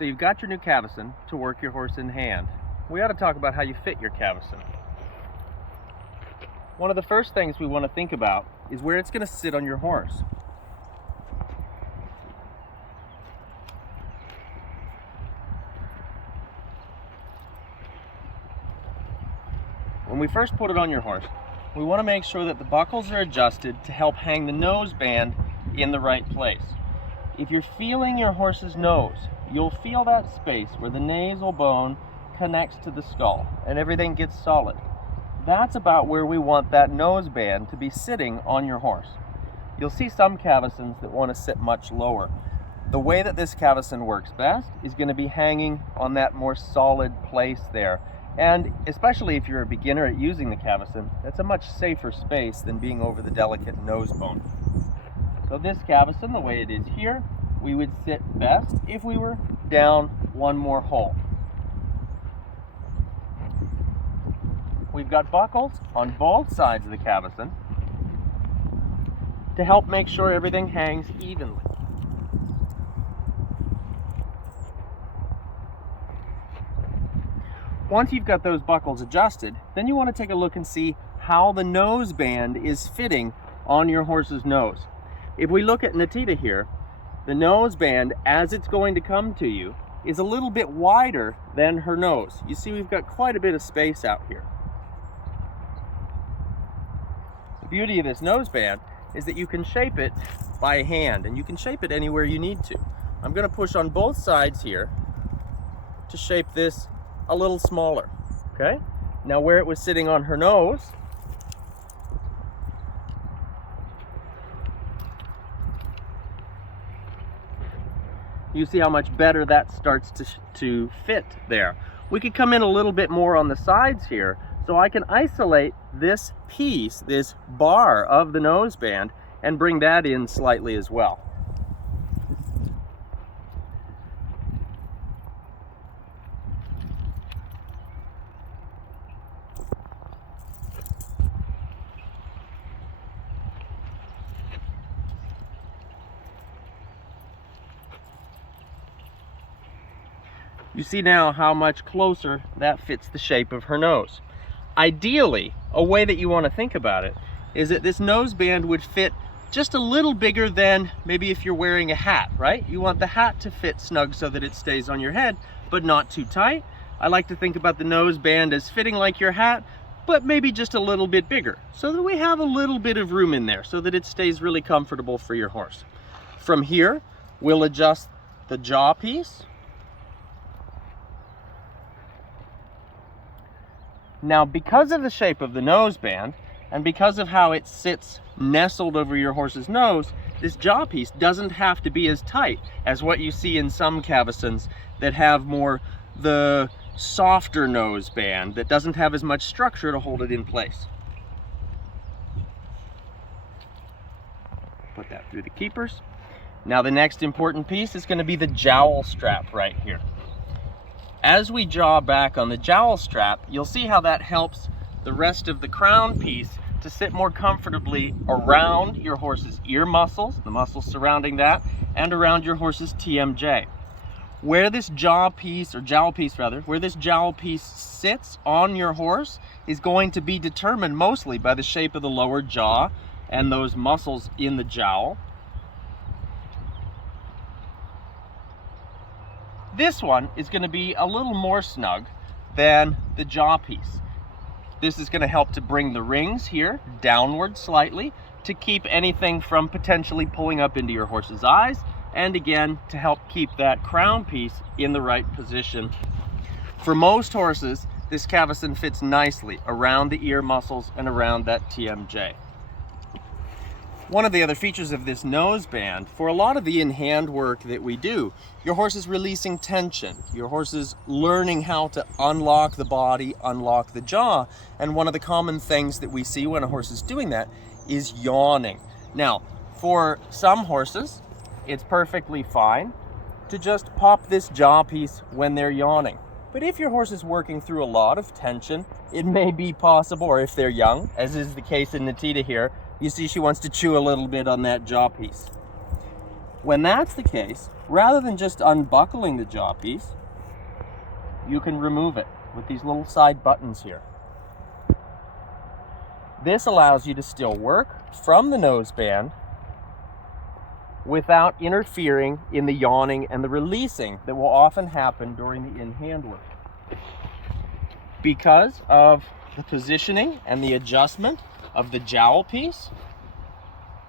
So you've got your new Cavesson to work your horse in hand. We ought to talk about how you fit your Cavesson. One of the first things we want to think about is where it's going to sit on your horse. When we first put it on your horse, we want to make sure that the buckles are adjusted to help hang the nose band in the right place. If you're feeling your horse's nose, you'll feel that space where the nasal bone connects to the skull and everything gets solid. That's about where we want that nose band to be sitting on your horse. You'll see some Cavessons that want to sit much lower. The way that this Cavesson works best is going to be hanging on that more solid place there. And especially if you're a beginner at using the Cavesson, that's a much safer space than being over the delicate nose bone. So this Cavesson, the way it is here, we would sit best if we were down one more hole. We've got buckles on both sides of the Cavesson to help make sure everything hangs evenly. Once you've got those buckles adjusted, then you want to take a look and see how the nose band is fitting on your horse's nose. If we look at Natita here, the nose band, as it's going to come to you, is a little bit wider than her nose. You see we've got quite a bit of space out here. The beauty of this nose band is that you can shape it by hand, and you can shape it anywhere you need to. I'm going to push on both sides here to shape this a little smaller, okay? Now where it was sitting on her nose, you see how much better that starts to fit there. We could come in a little bit more on the sides here, so I can isolate this piece, this bar of the nose band, and bring that in slightly as well. You see now how much closer that fits the shape of her nose. Ideally, a way that you want to think about it is that this nose band would fit just a little bigger than maybe if you're wearing a hat, right? You want the hat to fit snug so that it stays on your head, but not too tight. I like to think about the nose band as fitting like your hat, but maybe just a little bit bigger, so that we have a little bit of room in there so that it stays really comfortable for your horse. From here, we'll adjust the jaw piece. Now, because of the shape of the nose band and because of how it sits nestled over your horse's nose, this jaw piece doesn't have to be as tight as what you see in some Cavessons that have more the softer nose band that doesn't have as much structure to hold it in place. Put that through the keepers. Now the next important piece is going to be the jowl strap right here. As we jaw back on the jowl strap, you'll see how that helps the rest of the crown piece to sit more comfortably around your horse's ear muscles, the muscles surrounding that, and around your horse's TMJ. Where this jowl piece sits on your horse is going to be determined mostly by the shape of the lower jaw and those muscles in the jowl. This one is going to be a little more snug than the jaw piece. This is going to help to bring the rings here downward slightly to keep anything from potentially pulling up into your horse's eyes, and again to help keep that crown piece in the right position. For most horses, this Cavesson fits nicely around the ear muscles and around that TMJ. One of the other features of this nose band, for a lot of the in-hand work that we do, your horse is releasing tension. Your horse is learning how to unlock the body, unlock the jaw. And one of the common things that we see when a horse is doing that is yawning. Now, for some horses, it's perfectly fine to just pop this jaw piece when they're yawning. But if your horse is working through a lot of tension, it may be possible, or if they're young, as is the case in Natita here, you see she wants to chew a little bit on that jaw piece. When that's the case, rather than just unbuckling the jaw piece, you can remove it with these little side buttons here. This allows you to still work from the noseband without interfering in the yawning and the releasing that will often happen during the in-hand work. Because of the positioning and the adjustment of the jowl piece,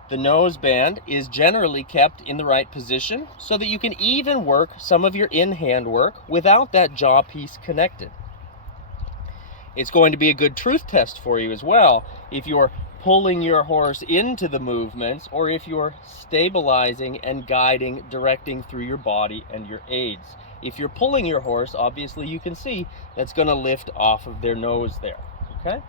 the noseband is generally kept in the right position so that you can even work some of your in-hand work without that jaw piece connected. It's going to be a good truth test for you as well if you're pulling your horse into the movements or if you're stabilizing and guiding, directing through your body and your aids. If you're pulling your horse, obviously you can see that's going to lift off of their nose there, okay?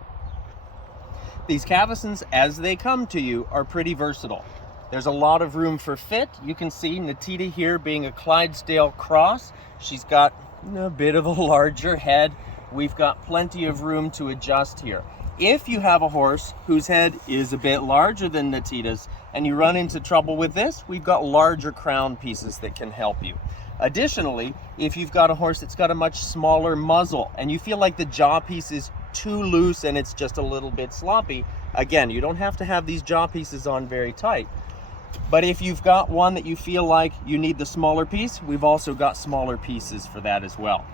These Cavessons, as they come to you, are pretty versatile. There's a lot of room for fit. You can see Natita here being a Clydesdale cross. She's got a bit of a larger head. We've got plenty of room to adjust here. If you have a horse whose head is a bit larger than Natita's and you run into trouble with this, we've got larger crown pieces that can help you. Additionally, if you've got a horse that's got a much smaller muzzle and you feel like the jaw piece is too loose and it's just a little bit sloppy, again, you don't have to have these jaw pieces on very tight. But if you've got one that you feel like you need the smaller piece, we've also got smaller pieces for that as well.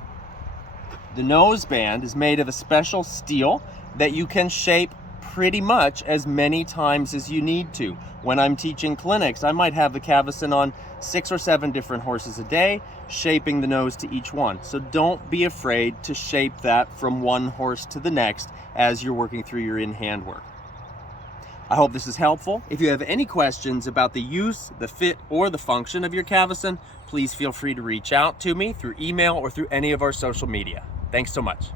The noseband is made of a special steel that you can shape pretty much as many times as you need to. When I'm teaching clinics, I might have the Cavesson on 6 or 7 different horses a day, shaping the nose to each one. So don't be afraid to shape that from one horse to the next as you're working through your in-hand work. I hope this is helpful. If you have any questions about the use, the fit, or the function of your Cavesson, please feel free to reach out to me through email or through any of our social media. Thanks so much.